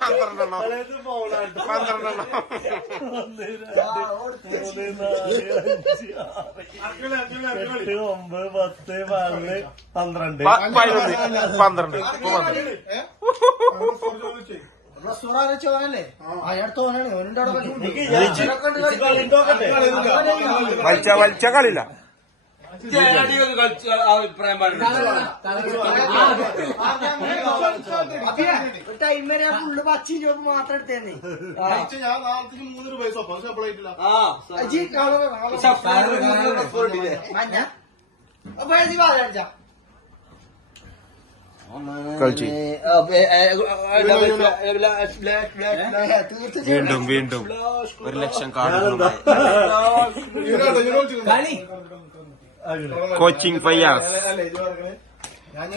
പന്ത്രണ്ടെണ്ണം പന്ത്രണ്ടെണ്ണം ഒമ്പത് പത്ത് പതിനൊന്ന് പന്ത്രണ്ട് പതിനൊന്ന് പന്ത്രണ്ട് ഇപ്പൊ വലിച്ച വലിച്ച കളില്ല ടൈം വരെ ഫുള്ള് പച്ചി ചോപ്പ് മാത്രം എടുത്തേന്നെ ഞാൻ നാളത്തേക്ക് മൂന്ന് രൂപ സപ്പ സപ്ലൈ ആയിട്ടില്ല. വീണ്ടും വീണ്ടും. ഒരു ലക്ഷം കാർഡുകളുമായി കളി. കോച്ചിങ് പയ്യാസ് ഞാൻ